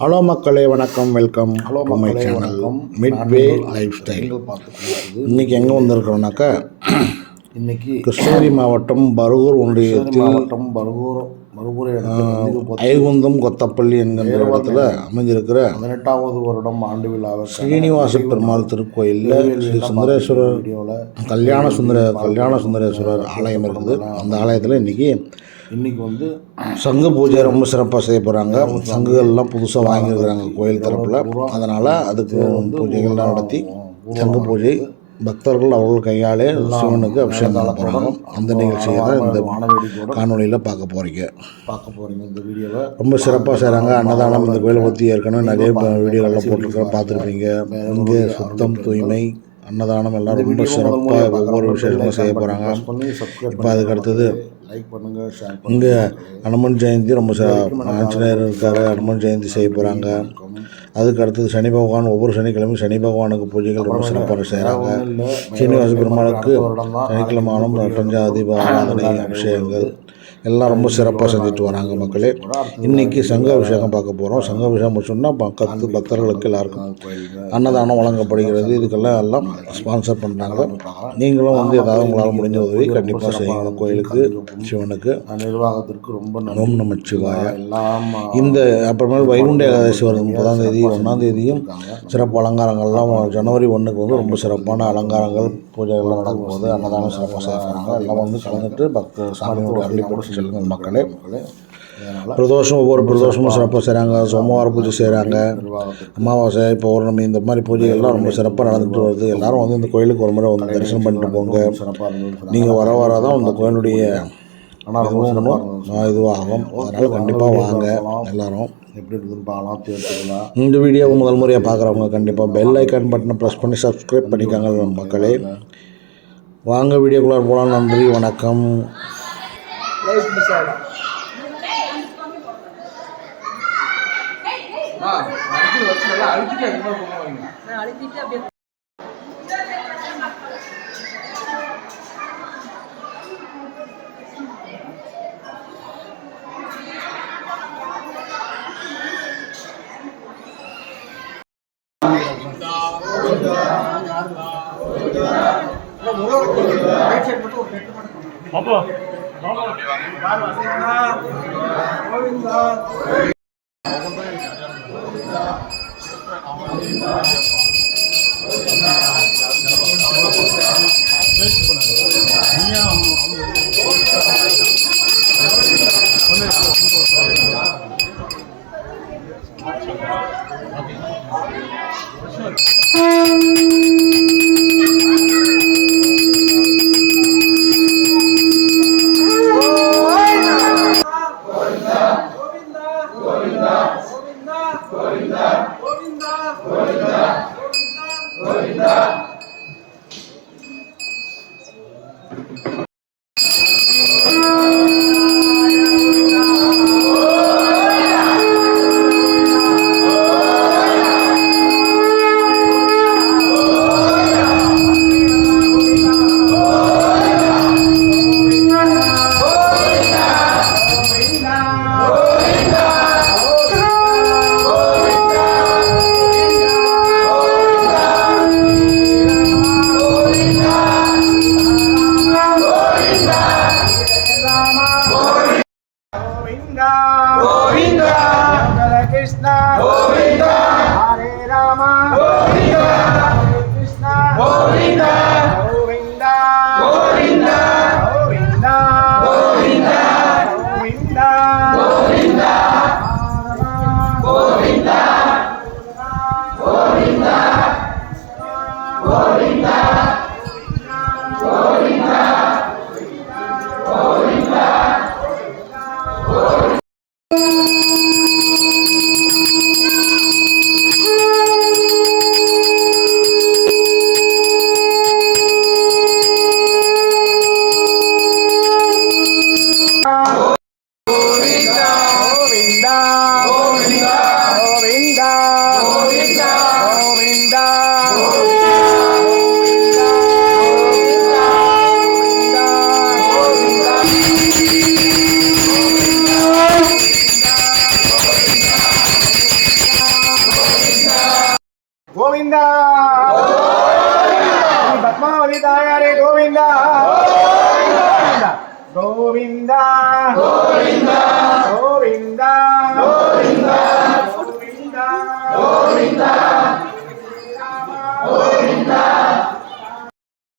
Hello மக்களே, வணக்கம். Welcome to my channel Midway life style. இன்றைக்கி எங்கே வந்திருக்கிறோம்னாக்கா, இன்றைக்கி கிருஷ்ணகிரி மாவட்டம் பருகூர் ஒன்றியத்தில் ஐகுந்தம் கொத்தப்பள்ளி என்கின்ற இடத்துல அமைஞ்சிருக்கிற 18வது வருடம் ஆண்டு விழாவை ஸ்ரீனிவாச பெருமாள் திருக்கோயிலில் ஸ்ரீ சுந்தரேஸ்வரர் கல்யாண சுந்தரேஸ்வரர் ஆலயம் இருக்குது. அந்த ஆலயத்தில் இன்றைக்கி வந்து சங்கு பூஜை ரொம்ப சிறப்பாக செய்ய போகிறாங்க. சங்குகள்லாம் புதுசாக வாங்கியிருக்கிறாங்க கோயில் தரப்பில். அதனால் அதுக்கு பூஜைகள்லாம் நடத்தி சங்கு பூஜை பக்தர்கள் அவர்கள் கையாலே சிவனுக்கு அபிஷேகம் பண்ண போகிறாங்க. அந்த நிகழ்ச்சியை தான் இந்த காணொலியில் பார்க்க போகிறீங்க. இந்த வீடியோவை ரொம்ப சிறப்பாக செய்கிறாங்க. அன்னதானம் இந்த கோயிலை பற்றி ஏற்கனவே நிறைய வீடியோக்கள்லாம் போட்டிருக்கேன், பார்த்துருப்பீங்க. இங்கே சுத்தம், தூய்மை, அன்னதானம் எல்லாம் ரொம்ப சிறப்பாக ஒவ்வொரு விஷயங்களும் செய்ய போகிறாங்க. இப்போ அதுக்கு அடுத்தது இங்கே ஹனுமன் ஜெயந்தி ரொம்ப ஆஞ்சநேயர் இருக்கார், ஹனுமன் ஜெயந்தி செய்ய போகிறாங்க. அதுக்கு அடுத்தது சனி பகவான், ஒவ்வொரு சனிக்கிழமையும் சனி பகவானுக்கு பூஜைகள் ரொம்ப சிறப்பாக செய்கிறாங்க. சீனிவாச பெருமாளுக்கு சனிக்கிழமானும் பஞ்சாதி ஆராதனை அபிஷேகங்கள் எல்லாம் ரொம்ப சிறப்பாக செஞ்சுட்டு வராங்க மக்களே. இன்றைக்கி சங்க அபிஷேகம் பார்க்க போகிறோம். சங்க அபிஷேகம் முடிச்சோம்னா பக்தர்களுக்கு எல்லாருக்கும் அன்னதானம் வழங்கப்படுகிறது. இதுக்கெல்லாம் ஸ்பான்சர் பண்ணுறாங்க. நீங்களும் வந்து ஏதாவது உங்களால் முடிஞ்ச உதவி கண்டிப்பாக செய்யுங்க. கோயிலுக்கு, சிவனுக்கு, நிர்வாகத்திற்கு ரொம்ப நமச்சிவாய. இந்த அப்புறமேல் வைகுண்ட ஏகாதசி வருது 30ஆம் தேதி, 1ஆம் தேதியும் சிறப்பு அலங்காரங்கள்லாம் ஜனவரி 1க்கு வந்து ரொம்ப சிறப்பான அலங்காரங்கள் பூஜைகள்லாம் நடக்கும்போது அன்னதானம் சிறப்பாக செய்ய போகிறாங்க. எல்லாம் வந்து கலந்துட்டு சாமியோட அருளி போட்டு செல்லுங்கள் மக்களே. பிரதோஷம், ஒவ்வொரு பிரதோஷமும் சிறப்பாக செய்கிறாங்க. சோமவார பூஜை செய்கிறாங்க, அமாவாசை, பௌர்ணமி, இந்த மாதிரி பூஜைகள்லாம் ரொம்ப சிறப்பாக நடந்துட்டு வருது. எல்லாரும் வந்து இந்த கோயிலுக்கு ஒரு முறை வந்து தரிசனம் பண்ணிட்டு போங்க. நீங்கள் வராதான் இந்த கோயிலுடைய இதுவாகும். அதனால் கண்டிப்பாக வாங்க எல்லாரும். எப்படி இருக்குதுன்னு பார்க்கலாம். இந்த வீடியோவை முதல் முறையாக பார்க்குறவங்க கண்டிப்பாக பெல் ஐக்கான் பட்டனை ப்ரெஸ் பண்ணி சப்ஸ்கிரைப் பண்ணிக்காங்க மக்களே. வாங்க வீடியோக்குள்ளே போகலாம். நன்றி, வணக்கம்.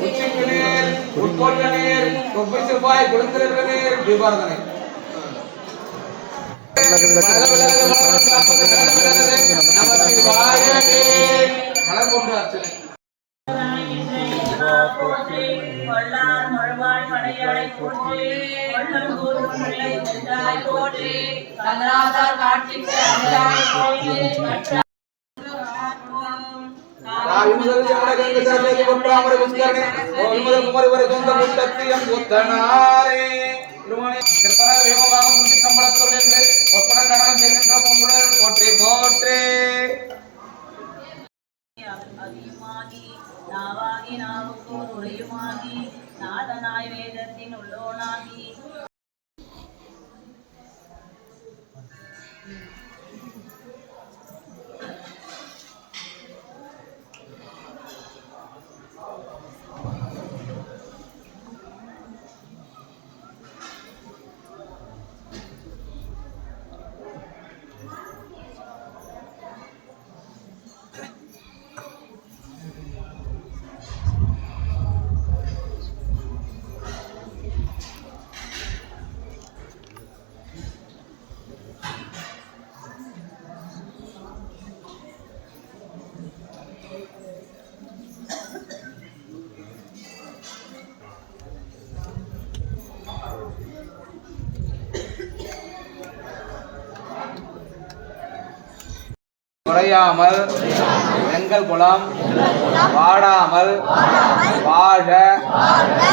உச்சிக்கிளீர் உட்கொண்டனீர் கொப்பை செவ்வாய் குழந்தைகளீர் தீபாரதனை மலர் கொண்டு அர்ச்சனை போற்றி வல்லார் மழவாழ் படையாளை போற்றி வள்ளங்கூர் முல்லை சென்றாய் போற்றி கந்தராதார் காட்சிக்கு அந்தாய் போற்றி அதிகமாகி நாவாகி நாவுக்கோர் உடையுமாகி நாதனாய் வேதத்தின் உள்ளோனாகி குறையாமல் எங்கள் குலம் வாடாமல் வாழ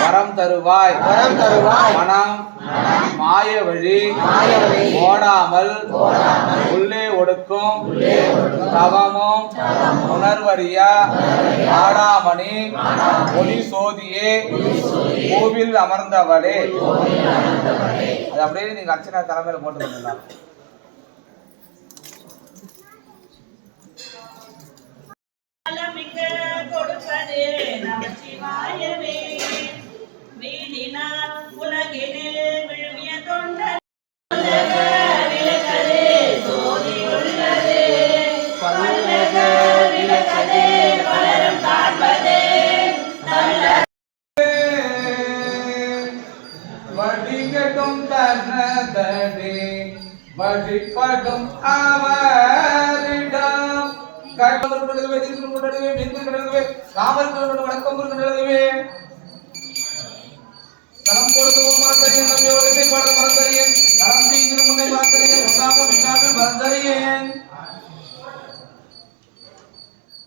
வரம் தருவாய் மனம் மாய வழி ஓடாமல் உள்ளே ஒடுக்கும் தவமும் உணர்வறிய ஆடாமணி ஒளி சோதியே கோவில் அமர்ந்தவளே. அது அப்படியே நீங்க அர்ச்சனை தலைமையில போட்டு கொள்ளலாம். கொடுப்பதே நமச்சிவாயவே வீடினால் உலகினில் விழுமிய தொண்டர் விளக்கதே சோதி உள்ளதே பல்லக விளக்கதே பலரும் காண்பதே வடிகட்டும் தன்னதடி வழிபடும் அவரிடம் காமருக்கு வணக்கம் தரம் கொடுத்தவும் மறந்தறியேன் நம்பியோடு பாட மறந்தறியேன் தரம் தீங்கிற முன்னை மறந்தறியேன் உண்ணாமல் இன்னாமல் மறந்தறியேன்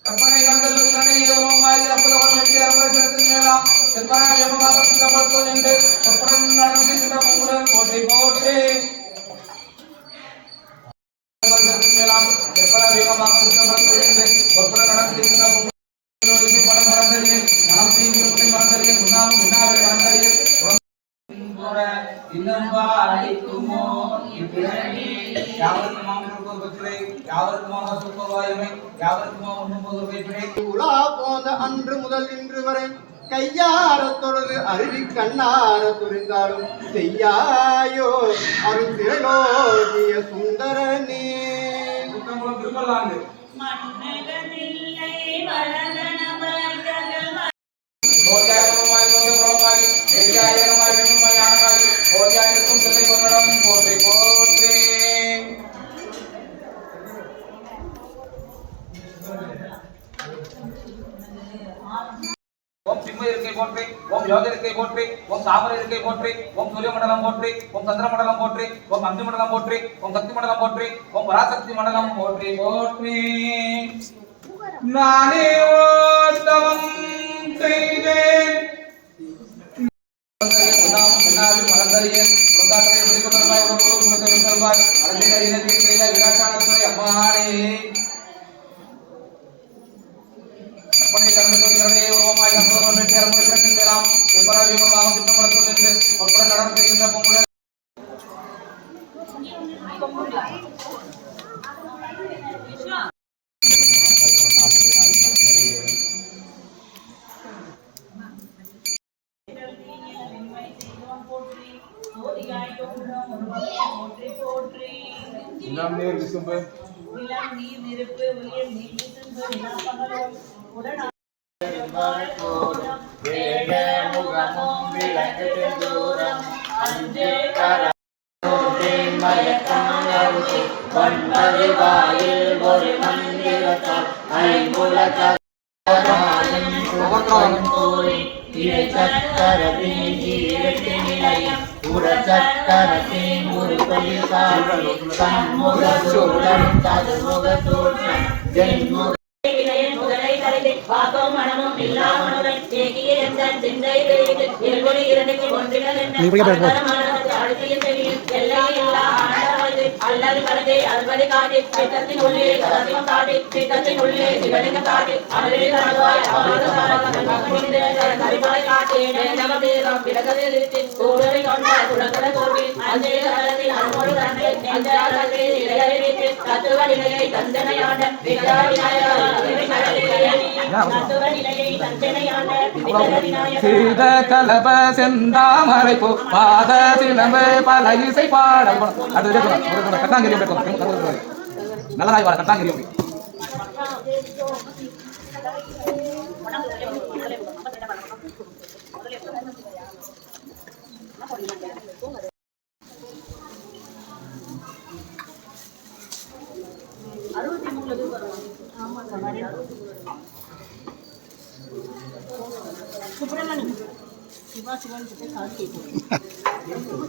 கற்பனை கண்டல் கணை யோகமாய் அப்பதவன் வெட்டி அரவணைத்தின் மேலாம் செப்பான யோகமாக சித்தப்படுத்தோம் என்று சொப்பனம் நடந்து சின்ன பொங்குடன் போற்றி போற்றி மேலாம் செப்பான யோகமாக சித்தப்படுத்தோம் என்று சொப்பனம் நடந்து சின்ன பொங்குடன் படம் மறந்தறியேன் நாம் தீங்கிற முன்னை மறந்தறியேன் உண்ணாமல் இன்னாமல் மறந்தறியேன் இன்னம்பா அளிக்குமோ இப்பிறவி யாவருக்குமாம் கொடுப்பவற்றை யாவருக்குமாக சொல்பவாயுமை யாவருக்குமா ஒன்றும் பொதுவை உலா போந்த அன்று முதல் இன்று வரை கையார தொழுது அருவி கண்ணார துரிந்தாலும் செய்யாயோ அருள் திரளோகிய சுந்தரனே. திருமலாண்டு மன்னகனில்லை வளகணமர்கள் போற்றி போற்றி ஓம் சிம்ம இருக்கை போற்றி ஓம் யோக இருக்கை போற்றி ஓம் தாமரை இருக்கை போற்றி ஓம் சூரிய மண்டலம் போற்றி ஓம் சந்திர மண்டலம் போற்றி ஓம் அக்னி மண்டலம் போற்றி ஓம் சக்தி மண்டலம் போற்றி ஓம் பராசக்தி மண்டலம் போற்றி போற்றி. நானே ஓத்தவம் செய்தேன் மலர்ந்தறியேன் விராட்சாணத்துறை அம்மானே அப்பனை கடந்து உருவமாய் அற்புதம் மேலாம் எப்பராஜீவமாக திட்டமடத்தும் என்று ஒப்பட நடந்து செய்கின்ற பொங்குடன் இளம் நீர் விசும்பு இளம் நீர் நெருப்பு ஒளியம் நீர் விசும்பு நிலப்பகலும் உடன் விளங்கு செந்தூரம் அஞ்சு கரத்தேன் மயக்கம் அருகே ஒன்பது வாயில் ஒரு மந்திரத்தால் ஐம்புல சக்கரத்தின் ஈரட்டு நிலையம் உரச்சக்கரத்தின் ஒரு தொழிற்காரே சண்முக சூழல் சதுர்முக தோற்றம் ஜென்முக முதலை கரைந்து பாப்பம் மனமும் இல்லாமனுடன் ஏகிய எந்த சிந்தை பெய்து இருபொழி இரண்டுக்கு ஒன்றினர் என்ன எல்லை இல்லா ஆண்டவாழ்ந்து அல்லது கலந்தே அறுபது காட்டி சித்தத்தின் உள்ளே கதவியம் காட்டி சித்தத்தின் உள்ளே சிவலிங்கம் காட்டி அமலே கலவாய் கரிமலை காட்டி நகதேரம் விலகதிருத்தி கூடலை கொண்ட குலக்கட கோவில் அஞ்சே கலத்தில் அறுமொழி தந்தை அஞ்சாலத்தை இளையறிவித்து தத்துவ நிலையை தந்தனையாண்ட சீத கலப செந்தாமரை போ பாத சிலம்பு பல இசை பாடம் அது கட்டாங்கிரியம் நல்லதாய் வாழ கட்டாங்கிரியம் சுப்பிரமணியம் சிவா சிவன் கிட்ட கால் கேட்கும்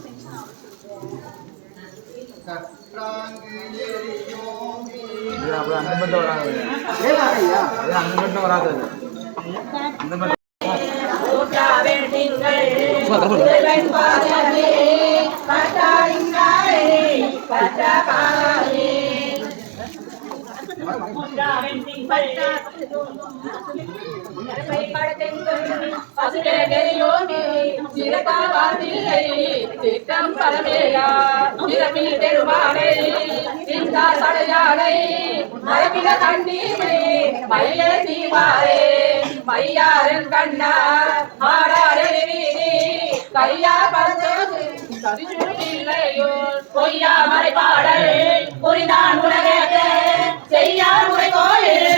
மையாரன் கண்ணா கையா பொய்யா மறைபாடல் புரிதான் உலகே செய்யா முறை கோயில்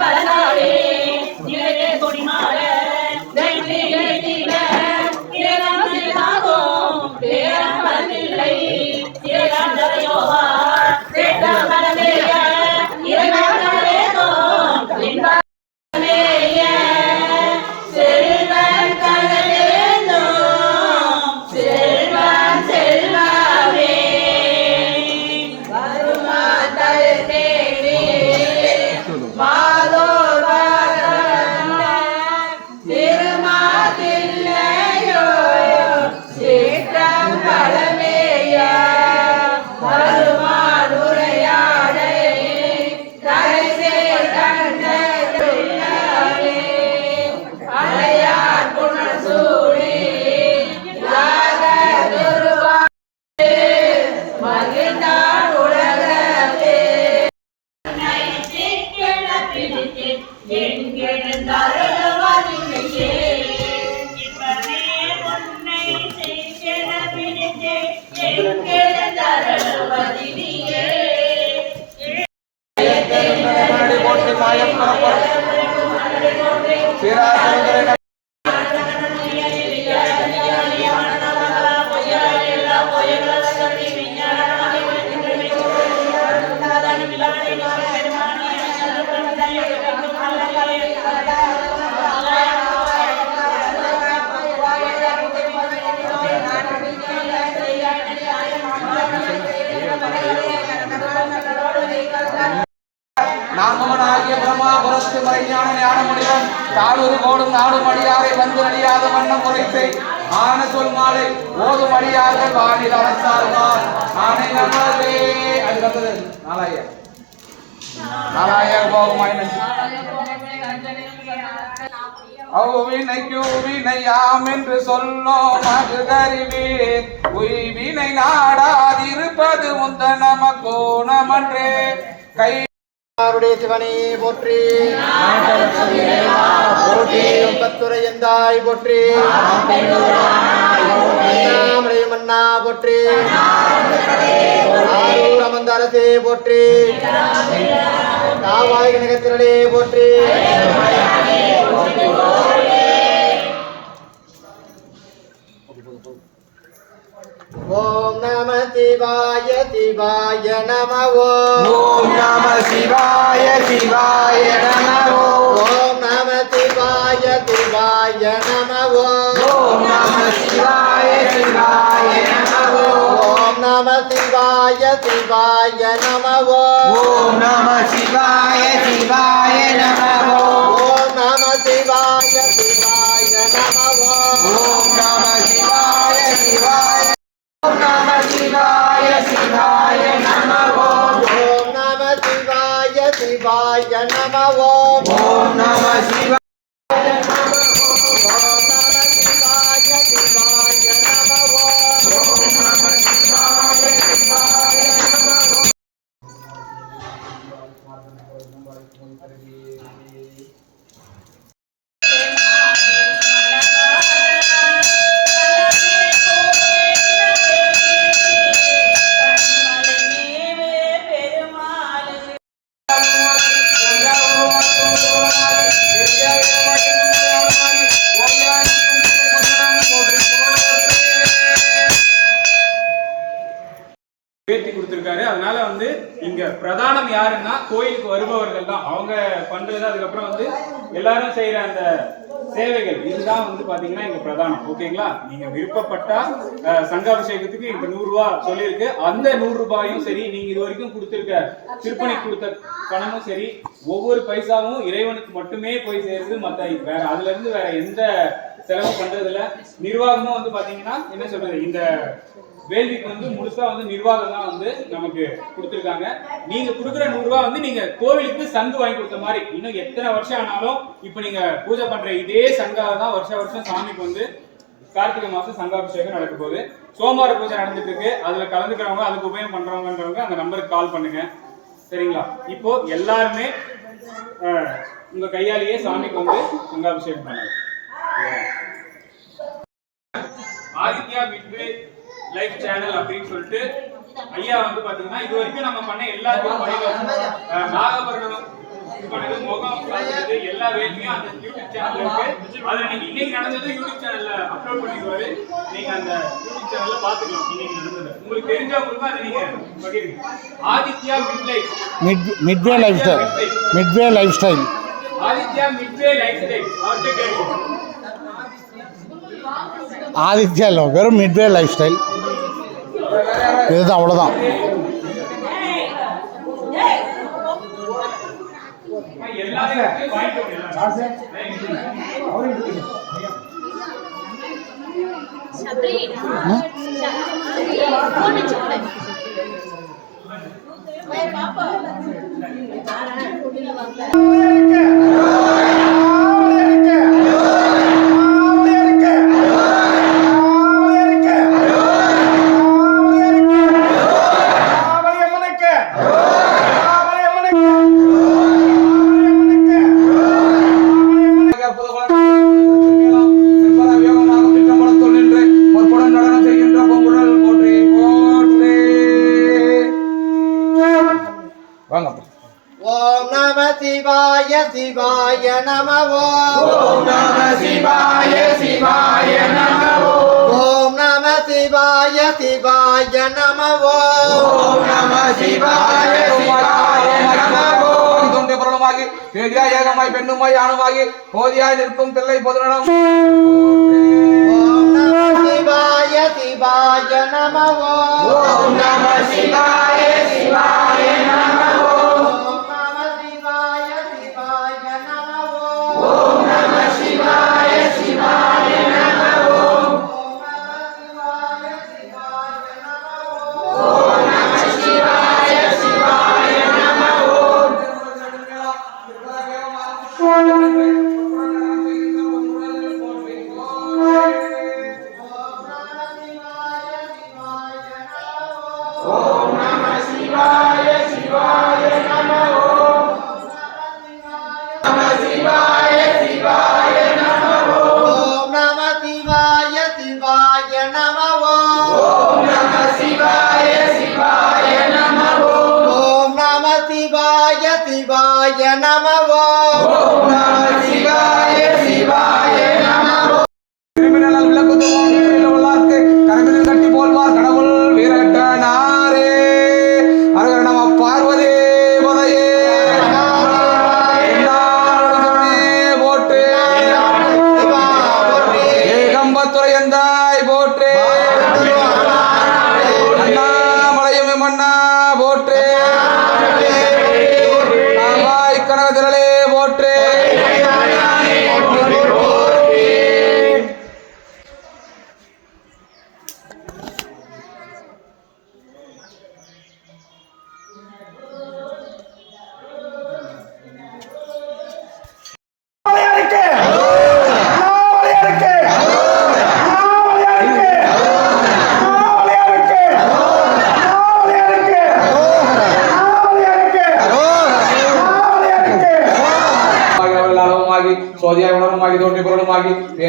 பலனாளே இளைய கொடிமாட நான்முகனாகிய பிரம்மாபுரத்து மறைஞான ஞான முடிவன் தாளூர் கோடும் நாடும் அடியாரை வந்து அடியாத வண்ணம் முறைசை ஆன சொல் மாலை ஓதும் அடியார்கள் வானில் அரசாருமார் நானே நமதே. அதுக்கடுத்தது நாலாய போகுமாய் அவ்வினைக்கு வினையாம் என்று சொல்லோம் அது அறிவீர் உய்வினை நாடாதிருப்பது முந்த நமக்கோ நமன்றே கை சிவனே போற்றி கத்துரை எந்தாய் போற்றி மன்னா போற்றி ஆரூர் அமர்ந்த அரசே போற்றி காவாய் கனகத்திரளே போற்றி சிவாய சிவாய நம ஓம் நம சிவாய சிவாய நம ஓம் நம சிவாய சிவாய நம ஓம் நம சிவாய சிவாய நம ஓம் நம சிவாய சிவாய நம ஓம் நம சிவாய சிவாய நம ஓம் நம சிவாய சிவாய நம ஓம் நம சிவாய சிவாய ஓம் நம சிவாய சிவாய நம ஓம் நம சிவாய சிவாய நம ஓம் நம சிவாய பேட்டி கொடுத்திருக்காரு. அதனால வந்து இங்க பிரதானம் யாருன்னா கோயிலுக்கு வருபவர்கள் தான். அவங்க பண்றது, அதுக்கப்புறம் வந்து எல்லாரும் செய்யற அந்த சேவைகள், இதுதான் வந்து பாத்தீங்கன்னா இங்க பிரதானம். ஓகேங்களா? நீங்க விருப்பப்பட்டா சங்காபிஷேகத்துக்கு இந்த 100 ரூபாய் சொல்லியிருக்கு. அந்த 100 ரூபாயும் சரி, நீங்க இது வரைக்கும் கொடுத்திருக்க திருப்பணி கொடுத்த பணமும் சரி, ஒவ்வொரு பைசாவும் இறைவனுக்கு மட்டுமே போய் சேருது. மத்த வேற அதுல இருந்து வேற எந்த செலவு பண்றதுல நிர்வாகமும் வந்து பாத்தீங்கன்னா என்ன சொல்றது, இந்த வேள்விக்கு வந்து முழுசா வந்து நிர்வாகம் தான் வந்து நமக்கு கொடுத்துருக்காங்க. நீங்க கொடுக்குற 100 ரூபாய் வந்து நீங்க கோவிலுக்கு சங்கு வாங்கி கொடுத்த மாதிரி. இன்னும் எத்தனை வருஷம் ஆனாலும் இப்ப நீங்க பூஜை பண்ற இதே சங்காக தான் வருஷம் சாமிக்கு வந்து கார்த்திகை மாசம் சங்காபிஷேகம் நடக்க போகுது. சோமவார பூஜை நடந்துட்டு இருக்கு. அதுல கலந்துக்கிறவங்க, அதுக்கு உபயோகம் பண்றவங்கன்றவங்க அந்த நம்பருக்கு கால் பண்ணுங்க. சரிங்களா? இப்போ எல்லாருமே உங்க கையாலேயே சாமிக்கு வந்து சங்காபிஷேகம் பண்ணுங்க. ஆதித்யா மிட்வே லைஃப் சேனல் அப்படின்னு சொல்லிட்டு ஐயா வந்து பாத்தீங்கன்னா இது வரைக்கும் நம்ம பண்ண எல்லாத்தையும் நாகபரணம் பண்ணது, முகம் பண்ணது, எல்லா வேலையும் அந்த யூடியூப் சேனல்ல இருக்கு. அதுல நீங்க இன்னைக்கு நடந்தது யூடியூப் சேனல்ல அப்லோட் பண்ணிடுவாரு. நீங்க அந்த யூடியூப் சேனல்ல பாத்துக்கலாம் இன்னைக்கு நடந்தது. உங்களுக்கு தெரிஞ்சவங்களுக்கும் அதை நீங்க பகிருங்க. Aditya midway life style, midway life style, Aditya midway life style அவர்கிட்ட கேட்கும். ஆதித்யா இல்லை, வெறும் மிட்வே லைஃப் ஸ்டைல். இதுதான், அவ்வளோதான். எல்லாரும் வாங்கிக்கோங்க. ஓம் நம சிவாய சிவாய நம ஓம் நம சிவாய சிவாய நம ஓம் நம சிவாய சிவாய நம ஓம் நம சிவாய சிவாய நம தொண்டை பொருளுமாகி தேதியாய் ஏகமாய் பெண்ணுமாய் ஆணுமாகி போதியாய் நிற்கும் தில்லை பொதுநலம். ஓம் நம சிவாய சிவாய நம ஓம் நம சிவாய சிவாய நம ஓம் நம சிவாய சிவாய நம ஓம் நம சிவாய சிவாய நம ஓம்